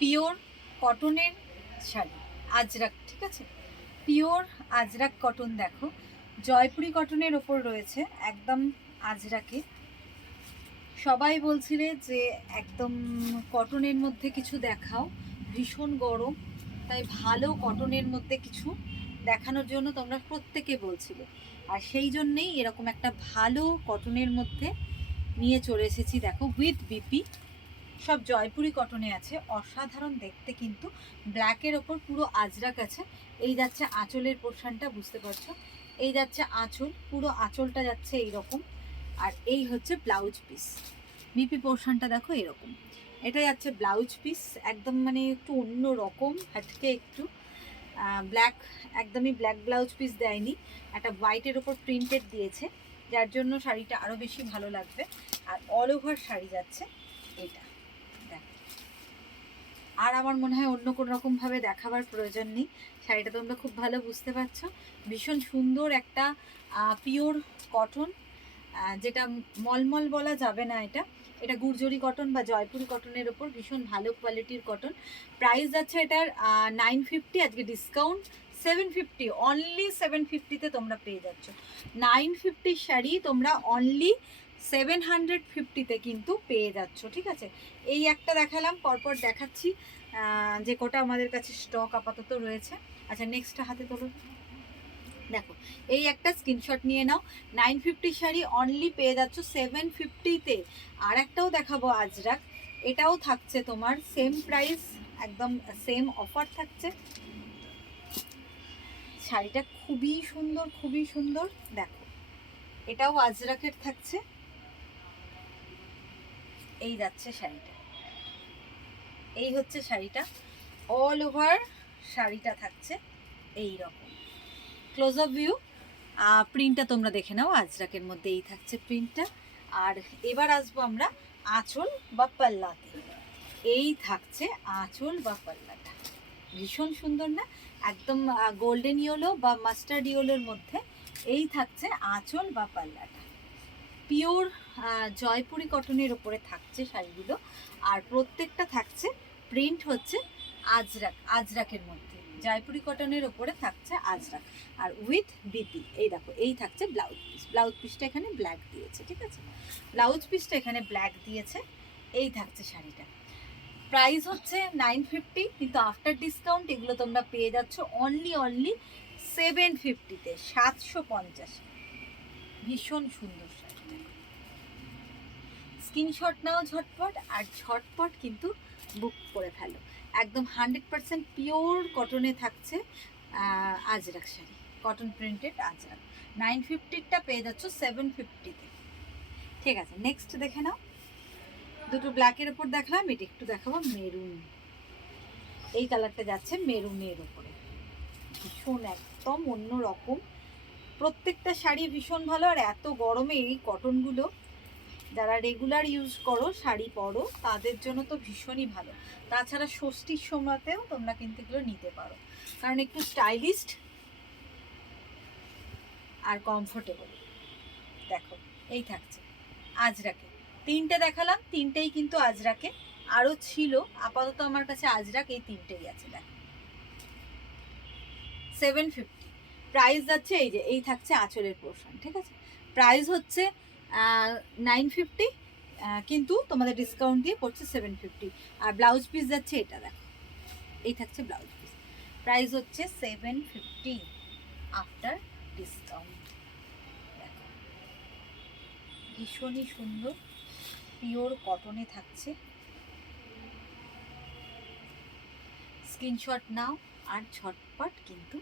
Pure কটনের শাড়ি, আজরাক, ঠিক আছে, পিওর আজরাক কটন। দেখো জয়পুরি কটনের ওপর রয়েছে একদম আজরাকে। সবাই বলছিলে যে একদম কটনের মধ্যে কিছু দেখাও, ভীষণ গরম, তাই ভালো কটনের মধ্যে কিছু দেখানোর জন্য তোমরা প্রত্যেকে বলছিলে, আর সেই জন্যেই এরকম একটা ভালো কটনের মধ্যে নিয়ে চলে এসেছি। দেখো উইথ বিপি, সব জয়পুরি কটনে আছে, অসাধারণ দেখতে কিন্তু। ব্ল্যাকের ওপর পুরো আজরাক আছে। এই যাচ্ছে আঁচলের পোর্শনটা, বুঝতে পারছো, এই যাচ্ছে আঁচল, পুরো আঁচলটা যাচ্ছে এইরকম। আর এই হচ্ছে ব্লাউজ পিস, বিপি পোর্শনটা দেখো এরকম। এটা যাচ্ছে ব্লাউজ পিস, একদম মানে একটু অন্য রকম, হাটকে একটু ব্ল্যাক, একদমই ব্ল্যাক ব্লাউজ পিস দেয়নি, একটা হোয়াইটের ওপর প্রিন্টেড দিয়েছে, যার জন্য শাড়িটা আরও বেশি ভালো লাগবে। আর অল ওভার শাড়ি যাচ্ছে এটা, দেখো। আর আমার মনে হয় অন্য কোনো রকমভাবে দেখাবার প্রয়োজন নেই, শাড়িটা তোমরা খুব ভালো বুঝতে পারছো। ভীষণ সুন্দর একটা পিওর কটন, যেটা মলমল বলা যাবে না, এটা এটা গুর্জরি কটন বা জয়পুরি কটনের ওপর ভীষণ ভালো কোয়ালিটির কটন। প্রাইস যাচ্ছে এটার 950, আজকে ডিসকাউন্ট 750, অনলি 750-তে তোমরা পেয়ে যাচ্ছ। 950 শাড়ি তোমরা অনলি 750-তে কিন্তু পেয়ে যাচ্ছ, ঠিক আছে। এই একটা দেখালাম, পরপর দেখাচ্ছি যে কটা আমাদের কাছে স্টক আপাতত রয়েছে। আচ্ছা নেক্সট হাতে তোলো, দেখো এই একটা স্ক্রিনশট নিয়ে নাও। 950 শাড়ি অনলি পেয়ে যাচ্ছ 750-তে। আর একটাও দেখাবো আজরাক, এটাও থাকছে তোমার সেম প্রাইস, একদম সেম অফার থাকছে। শাড়িটা খুবই সুন্দর, খুবই সুন্দর, দেখো এটাও আজরাকের থাকছে। এই যাচ্ছে শাড়িটা, এই হচ্ছে শাড়িটা, অল ওভার শাড়িটা থাকছে এই রকম। ক্লোজ আপ ভিউ, প্রিন্টটা তোমরা দেখে নাও, আজরাকের মধ্যে এই থাকছে প্রিন্টটা। আর এবার আসবো আমরা আঁচল বা পাল্লাতে। এই থাকছে আঁচল বা পাল্লাটা, ভীষণ সুন্দর না, একদম গোল্ডেন ইয়েলো বা মাস্টার্ড ইয়েলোর মধ্যে এই থাকছে আঁচল বা পাল্লাটা। পিওর জয়পুরি কটনের ওপরে থাকছে শাড়িগুলো, আর প্রত্যেকটা থাকছে প্রিন্ট হচ্ছে আজরাক, আজরাকের মধ্যে জয়পুরি কটনের ওপরে থাকছে আজরাক, আর উইথ বিপি। এই দেখো এই থাকছে ব্লাউজ পিস, ব্লাউজ পিসটা এখানে ব্ল্যাক দিয়েছে, ঠিক আছে, ব্লাউজ পিসটা এখানে ব্ল্যাক দিয়েছে। এই থাকছে শাড়িটা, প্রাইস হচ্ছে 950, কিন্তু আফটার ডিসকাউন্ট এগুলো তোমরা পেয়ে যাচ্ছ অনলি 750-তে, 750। ভীষণ সুন্দর শাড়ি, স্ক্রিনশট নাও ঝটপট, আর ঝটপট কিন্তু বুক করে ফেলো। একদম 100% পিওর কটনে থাকছে আজরাক শাড়ি, কটন প্রিন্টেড আজরাক। 950-টা পেয়ে যাচ্ছ 750-তে, ঠিক আছে। নেক্সট দেখে নাও, দুটো ব্ল্যাকের ওপর দেখলাম, এটা একটু দেখাবো মেরুন। এই কালারটা যাচ্ছে মেরুনের ওপরে, ভীষণ একদম অন্য রকম। প্রত্যেকটা শাড়ি ভীষণ ভালো, আর এত গরমে এই কটনগুলো যারা রেগুলার ইউজ করো, শাড়ি পরো, তাদের জন্য তো ভীষণই ভালো। তাছাড়া ষষ্ঠীর সময়তেও তোমরা কিন্তু এগুলো নিতে পারো, কারণ একটু স্টাইলিস্ট আর কমফোর্টেবল। দেখো এই থাকছে আজরাকে, তিনটে দেখালাম, তিনটেই কিন্তু আজরাকে, আরও ছিল, আপাতত আমার কাছে আজরাক এই তিনটেই আছে। দেখো 750, প্রাইস যাচ্ছে এই যে এই থাকছে আঁচলের পোর্শন, ঠিক আছে, প্রাইস হচ্ছে 950, কিন্তু তোমাদের ডিসকাউন্ট দিয়ে পড়ছে 750। আর ব্লাউজ পিস যাচ্ছে এটা, দেখো এই থাকছে ব্লাউজ পিস, প্রাইস হচ্ছে 750 আফটার ডিসকাউন্ট। দেখো ভীষণই সুন্দর, পিওর কটনে থাকছে। স্ক্রিনশট নাও আর ঝটপট কিন্তু